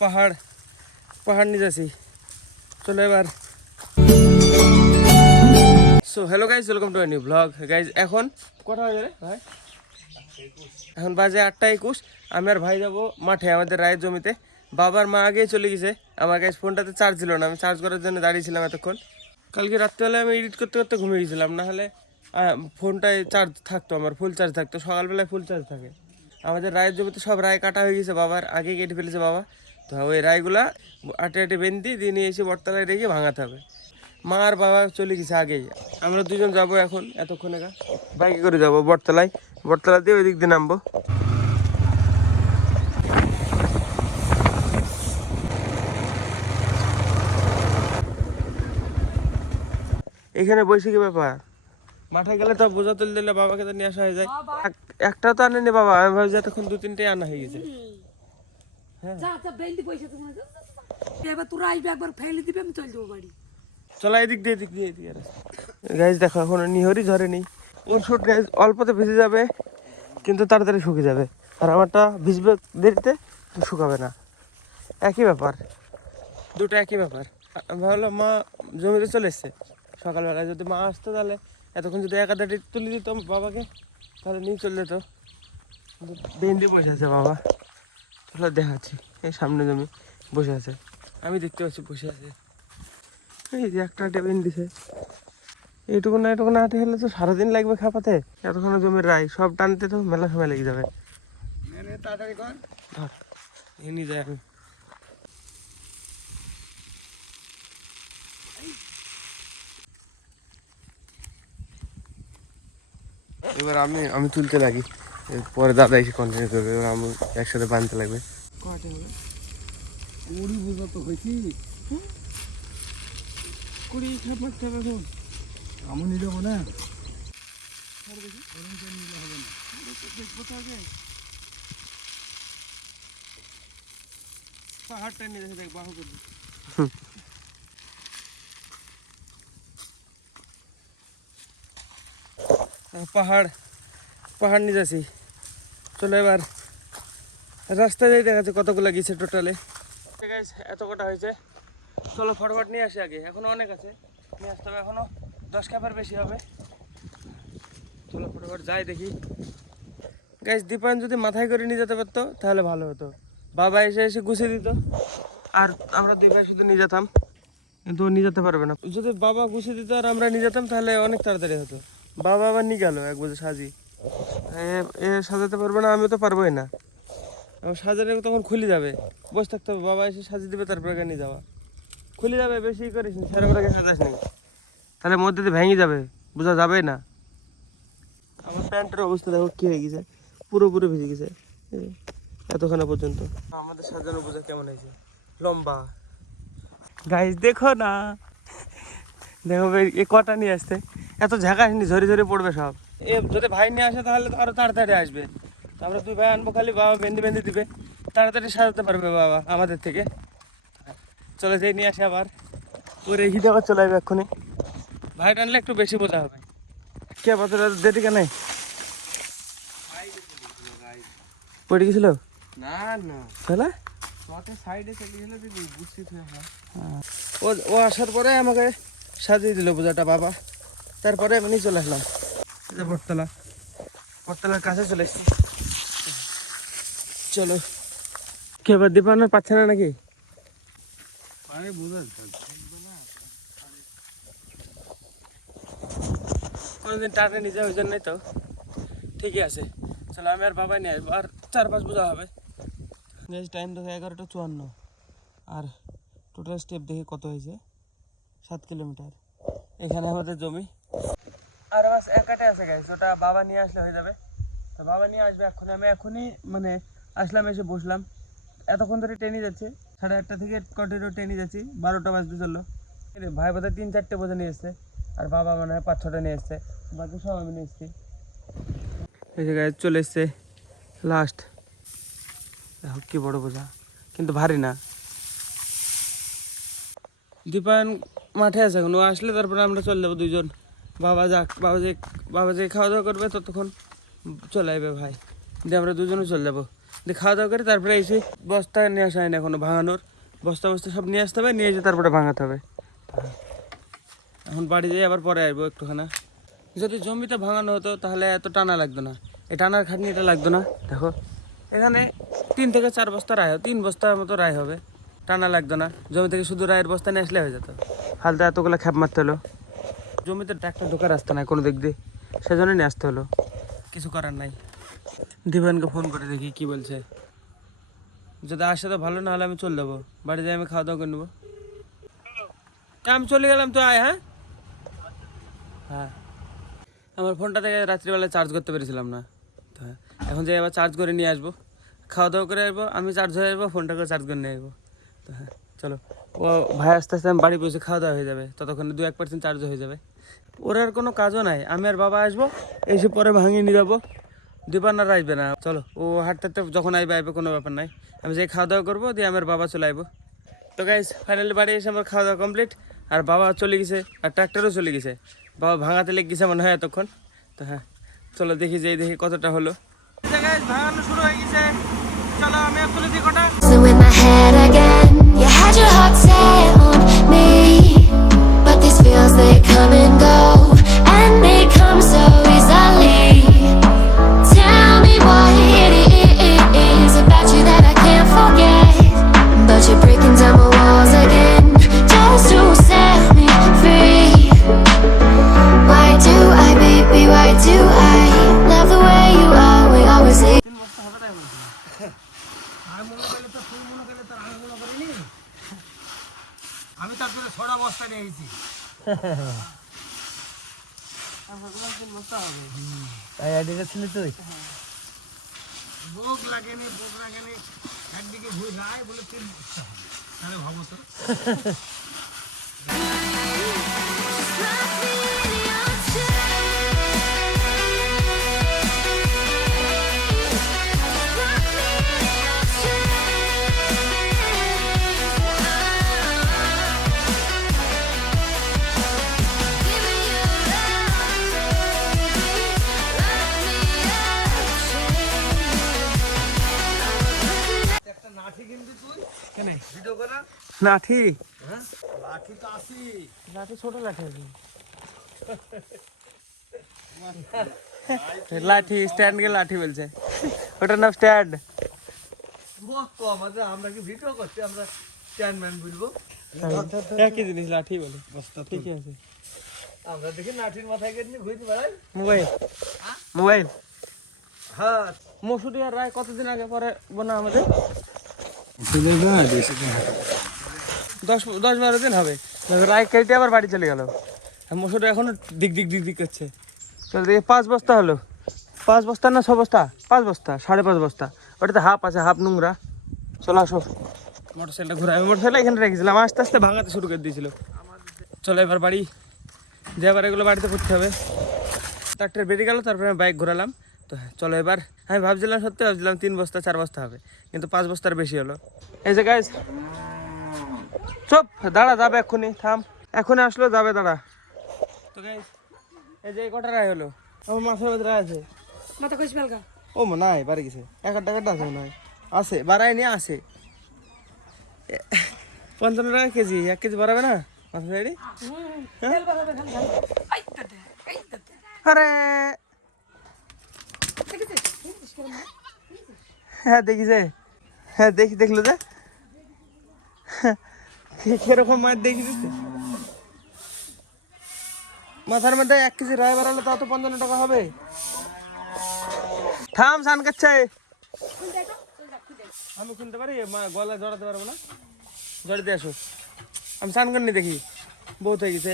পাহাড় পাহাড় নিয়ে যাচ্ছি। চলো এবার। So hello guys, welcome to new blog. Guys এখন কটা বাজে রে ভাই? এখন বাজে 8:21। আমি আর ভাই যাবো মাঠে আমাদের রায়ের জমিতে। বাবার মা আগেই চলে গেছে। আমার গাইজ ফোনটাতে চার্জ ছিল না, আমি চার্জ করার জন্য দাঁড়িয়েছিলাম এতক্ষণ। কালকে রাত্রেবেলায় আমি এডিট করতে করতে ঘুমিয়ে গেছিলাম, না হলে ফোনটায় চার্জ থাকতো, আমার ফুল চার্জ থাকতো। সকালবেলায় ফুল চার্জ থাকে। আমাদের রায়ের জমিতে সব রায় কাটা হয়ে গেছে, বাবার আগে কেটে ফেলেছে বাবা। তো ওই রায়গুলা আটে আটে বেঁধে দিয়ে নিয়ে এসে বটতলায় রেখে ভাঙাতে হবে। মা আর বাবা চলে গেছে আগেই। আমরা দুজন যাব এখন এতক্ষণে বাইকে করে যাব বটতলায়। বটতলা দিয়ে ওই দিক দিয়ে নামবো। এখানে বসে কি ব্যাপার? মাঠে গেলে তো বোঝা তুলে দিলে বাবাকে তো নিয়ে আসা হয়ে যায়। একটা তো আনেনি বাবা, আমি ভাবছি এতক্ষণ 2-3টে আনা হয়ে গেছে। হ্যাঁ চলো এদিক দিয়ে এদিক দিয়ে এদিকে। গাইজ দেখো এখন নিহরি ঝরেনি। ওর শুট গাইজ অল্পতে ভিজে যাবে কিন্তু তাড়াতাড়ি শুকিয়ে যাবে, আর আমারটা ভিজবে দেরিতে শুকাবে না। একই ব্যাপার, দুটো একই ব্যাপার। আমি ভাবলাম মা জমিতে চলে এসছে সকালবেলায়, যদি মা আসতো তাহলে এতক্ষণ যদি একাধারে তুলে দিত বাবাকে তাহলে নিয়ে চলে যেত। বেন্দি বসে আছে বাবা, তাহলে দেখাচ্ছি। এই সামনে জমি বসে আছে, আমি দেখতে পাচ্ছি বসে আছে। এই যে একটা টেবিল দিছে, এইটুকু না হাঁটে হলে তো সারাদিন লাগবে খাপাতে। এতক্ষণ জমির রায় সব টানতে তো মেলা সময় লেগে যাবে। তাড়াতাড়ি কর, নিয়ে যায় আমি। এবার আমি তুলতে লাগি, পরে দাদা এসে কন্টিনিউ করবে। এবার আমি একসাথে বানতে লাগবে। কয়টা হবে? 20 বোঝা তো হয়েছি। 20 খাপ মারতে হবে এখন। আমি নিয়ে যাবো না, দেখবো তো আগে। পাহাড়টা নিয়ে দেখে দেখবো করবি। পাহাড় পাহাড় নিয়ে যাচ্ছি। চলো এবার রাস্তায় যাই, দেখা যাচ্ছে কতগুলো গেছে টোটালে। ঠিক আছে, এত কটা হয়েছে। চলো ফটফট নিয়ে আসি আগে, এখনো অনেক আছে নিয়ে আসতে হবে, এখনো 10 কাপের বেশি হবে। চলো ফটফট যাই দেখি। গাইস দীপায়ন যদি মাথায় করে নিয়ে যেতে পারতো তাহলে ভালো হতো, বাবা এসে এসে গুছিয়ে দিত আর আমরা দুই ভাই শুধু নিয়ে যেতাম। কিন্তু ও নিয়ে যেতে পারবে না, যদি বাবা গুছিয়ে দিত আর আমরা নিয়ে যেতাম তাহলে অনেক তাড়াতাড়ি হতো। বাবা আবার নিয়ে গেল এক বছর সাজি, এ সাজাতে পারবে না, আমিও তো পারবোই না। সাজালে তখন খুলে যাবে, বসে থাকতে হবে, বাবা এসে সাজিয়ে দেবে তারপরে নিয়ে যাওয়া। খুলে যাবে, বেশি করিস নি, সেরকম করে সাজাস নি, তাহলে মধ্যে দিয়ে ভেঙে যাবে, বোঝা যাবে না। আমার প্যান্টের অবস্থা দেখো কি হয়ে গেছে, পুরোপুরি ভিজে গেছে এতক্ষণ পর্যন্ত। আমাদের সাজানো বোঝা কেমন হয়েছে, লম্বা। গাইস দেখো না, দেখো এ কটা নিয়ে আসতে, এত ঝাঁকাস নি, ঝরে ঝরে পড়বে সব। এ যদি ভাই নিয়ে আসে তাহলে তো আরো তাড়াতাড়ি আসবে। আমরা দুই ভাই আনবো, খালি বাবা বেঁধে বেঁধে দিবে, তাড়াতাড়ি সাজাতে পারবে বাবা আমাদের থেকে। চলে যাই নিয়ে আসে আবার, ওর হিটে আবার চলে আসবে এক্ষুনি। ভাই টানলে একটু বেশি বোঝা হবে। কে বছর দেরি কেন পড়ে গেছিল? না না তাহলে সাইডে চলে গেলে বুঝতে ও আসার পরে আমাকে সাজিয়ে দিল বোঝাটা বাবা, তারপরে আমি নিয়ে চলে আসলাম বটতলার কাছে চলে এসেছি। চলো কে এবার দীপানোর পাচ্ছে না নাকি? কোনোদিন টানে নিজে ওই জন্যই তো ঠিকই আছে। চলো আমি আর বাবা নিয়ে আসবো, আর 4-5 বোঝা হবে। টাইম দেখো 11:54, আর টোটাল স্টেপ দেখে কত হয়েছে, 7 কিলোমিটার। এখানে আমাদের জমি আর বাস এক কাটে আছে গাইস, ওটা বাবা নিয়ে আসলে হয়ে যাবে। তো বাবা নিয়ে আসবে এখন, আমি এখনই মানে আসলাম, এসে বসলাম। এতক্ষণ ধরে ট্রেনে যাচ্ছে, 8:30 থেকে কন্টিনিউ ট্রেনে যাচ্ছি, 12টা বাজতে চললো। ভাই বোধহয় 3-4টে বোঝা নিয়ে এসছে, আর বাবা মনে হয় 5-6টা নিয়ে এসছে, বাকি সব আমি নিয়ে এসছি। এই জায়গায় চলে এসছে লাস্ট, দেখো কি বড় বোঝা, কিন্তু ভারী না। দীপায়ন মাঠে আছে এখন, ও আসলে তারপরে আমরা চলে যাবো দুইজন। বাবা যে খাওয়া দাওয়া করবে ততক্ষণ চলে আসবে ভাই, দিয়ে আমরা দুজনে চলে যাবো। দিয়ে খাওয়া দাওয়া করে তারপরে এসে বস্তা নিয়ে আসা হয় না এখনো ভাঙানোর, বস্তা বস্তা সব নিয়ে আসতে হবে, নিয়ে এসে তারপরে ভাঙাতে হবে। এখন বাড়ি যেয়ে আবার পরে আসবো একটুখানা। যদি জমিতে ভাঙানো হতো তাহলে এত টানা লাগতো না, এই টানার খাটনিটা লাগতো না। দেখো এখানে 3 থেকে 4 বস্তা রায়, 3 বস্তার মতো রায় হবে, টানা লাগতো না। জমি থেকে শুধু রায়ের বস্তা নিয়ে আসলে হয়ে যেত, হালতে এতগুলো খ্যাপ মারতে হলো। জমিতে ট্রাক্টর ঢোকার রাস্তা নাই কোনো দিক দিয়ে, সেজন্য নিয়ে আসতে হলো, কিছু করার নাই। দিবানকে ফোন করে দেখি কি বলছে, যদি আসে তো ভালো, না হলে আমি চলে যাবো বাড়ি, যেয়ে আমি খাওয়া দাওয়া করে নেবো। আমি চলে গেলাম, তো আয়। হ্যাঁ হ্যাঁ, আমার ফোনটা থেকে রাত্রিবেলা চার্জ করতে পেরেছিলাম না, তো হ্যাঁ এখন যে আবার চার্জ করে নিয়ে আসবো, খাওয়া দাওয়া করে আসবো, আমি চার্জ হয়ে আসবো, ফোনটাকে চার্জ করে নিয়ে আসবো। তো হ্যাঁ চলো, ও ভাই আস্তে আস্তে আমি বাড়ি পৌঁছে খাওয়া দাওয়া হয়ে যাবে, ততক্ষণে 2-1% চার্জ হয়ে যাবে। ওর আর কোনো কাজও নাই, আমি আর বাবা আসবো, এসে পরে ভাঙিয়ে নিয়ে যাবো। দীপান আর আসবে না, চলো ও হাঁটতে হাঁটতে যখন আসবে কোনো ব্যাপার নাই, আমি যে খাওয়া দাওয়া করবো, দিয়ে আমার বাবা চলে আসবো। তো গাইস ফাইনালি বাড়ি এসে আমার খাওয়া দাওয়া কমপ্লিট, আর বাবা চলে গেছে, আর ট্র্যাক্টরও চলে গেছে, বাবা ভাঙাতে লেগে গেছে মনে হয় এতক্ষণ। তো হ্যাঁ চলো দেখি, যে দেখি কতটা হলো। ভাঙানো শুরু হয়ে গেছে, চলো আমি তুলে দিই কটা। So in my head again, you had your heart set on me, but these feels they come and go, and they come so easily. Tell me what it is about you that I can't forget, but you're breaking down my walls again, just to set me free. Why do I, baby, why do I love the way you are, we always leave. আমি তারপরে 6টা বস্তা নিয়েছি, তাই idea ছিল তুই? বোক লাগেনি, একদিকে ঘুরে যায় বলে 3 বস্তা, আরে ভাবো তো। লাঠি, লাঠি ছোট লাঠি আছে, লাঠি স্ট্যান্ড কে লাঠি বলছে, ওটার নাম স্ট্যান্ড। আমরা কি ভিডিও করছি, আমরা স্ট্যান্ডম্যান বলবো? একই জিনিস লাঠি বলে, ঠিকই আছে। আমরা দেখি লাঠির মাথায় কেটে ঘুরতে বেড়াই। Mobile, mobile. হ্যাঁ, মসুরি আর রায় কতদিন আগে পরে বোনা আমাদের? 10-12 দিন হবে। রায় কেটে আবার বাড়ি চলে গেল, মসুরি এখনো দিক করছে। চল দেখি 5 বস্তা হলো, 5 বস্তা না 6 বস্তা? 5 বস্তা, 5.5 বস্তা। ওটাতে হাফ আছে, হাফ নোংরা। চলো আসো, মোটরসাইকেলটা ঘুরে, আমি মোটরসাইকেল এখানে রেখেছিলাম, আস্তে আস্তে ভাঙাতে শুরু করে দিয়েছিল। চলো এবার বাড়ি যে, আবার এগুলো বাড়িতে করতে হবে। ট্রাক্টর বেরিয়ে গেল, তারপরে আমি বাইক ঘোরালাম। তো হ্যাঁ চলো এবার, আমি ভাবছিলাম 3 বস্তা 4 বস্তা হবে, কিন্তু 5 বস্তার বেশি হলো। এই যে গাইস, চুপ দাঁড়া, যাবে এক্ষুনি, থাম, এখনই আসলো, যাবে, দাঁড়া। তো গাইস এই যে কটা রায় হলো, আমার মাছের মধ্যে রায় আছে, মাথা কইস বেলকা ও নাই বাড়ি গেছে, 1 টাকাটা আছে মনে হয়, আছে বাড়াই নিয়ে আসে 55 টাকা কেজি, 1 কেজি বাড়াবে না মাছের বাড়ি? তেল বাড়াবে খালি খালি আই তাতে আরে দেখিস হ্যাঁ দেখিছে, হ্যাঁ দেখলো যে কিরকম মাছ দেখিস, মাথার মধ্যে 1 কেজি রায় বাড়ালে তাও তো 55 টাকা হবে। থাম, সান কাচ্ছে, আমি খুলতে পারি, মা গলায় জড়াতে পারবো না, জড়াতে আসো, আমি স্নান করে নি, দেখি বহুত হয়ে গেছে,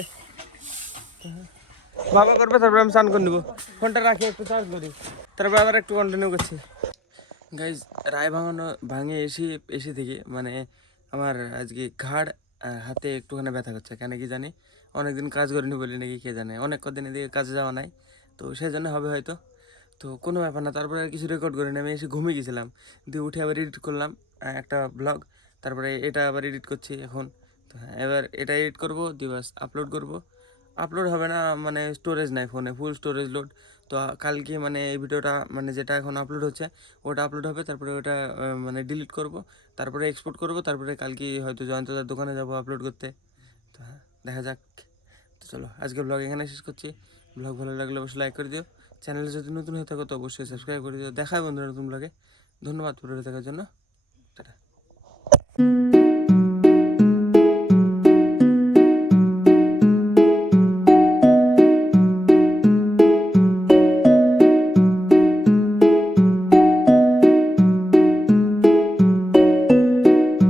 বাবা করবে, তারপরে আমি স্নান করে নিবো, ফোনটা রাখি একটু চার্জ করি, তারপরে আবার একটু কন্টিনিউ করছি। গাইজ রায় ভাঙে এসে থেকে মানে আমার আজকে ঘাড় আর হাতে একটুখানি ব্যথা করছে, কেন কি জানি, অনেকদিন কাজ করিনি বলি নাকি কে জানে, অনেক কদিন এদিকে কাজে যাওয়া নাই, তো সেই জন্য হবে হয়তো, তো কোনো ব্যাপার না। তারপরে আর কিছু রেকর্ড করিনি, আমি এসে ঘুমিয়ে গেছিলাম, দিয়ে উঠে আবার এডিট করলাম একটা ব্লগ, তারপরে এটা আবার এডিট করছি এখন। তো হ্যাঁ এবার এটা এডিট করবো, দিয়ে বাস আপলোড করবো, আপলোড হবে না মানে স্টোরেজ নাই ফোনে, ফুল স্টোরেজ লোড, তো কালকে মানে এই ভিডিওটা মানে যেটা এখন আপলোড হচ্ছে ওটা আপলোড হবে, তারপরে ওটা মানে ডিলিট করব, তারপরে এক্সপোর্ট করব, তারপরে কালকে হয়তো জয়ন্তদার দোকানে যাব আপলোড করতে। তো দেখা যাক। তো চলো আজকে ব্লগ এখানে শেষ করছি। ব্লগ ভালো লাগলে অবশ্যই লাইক করে দিও, চ্যানেলে যদি নতুন হয়ে থাকো তো অবশ্যই সাবস্ক্রাইব করে দিও। দেখা হয় বন্ধুরা নতুন ব্লগে। ধন্যবাদ পুরো দেখার জন্য। টাটা।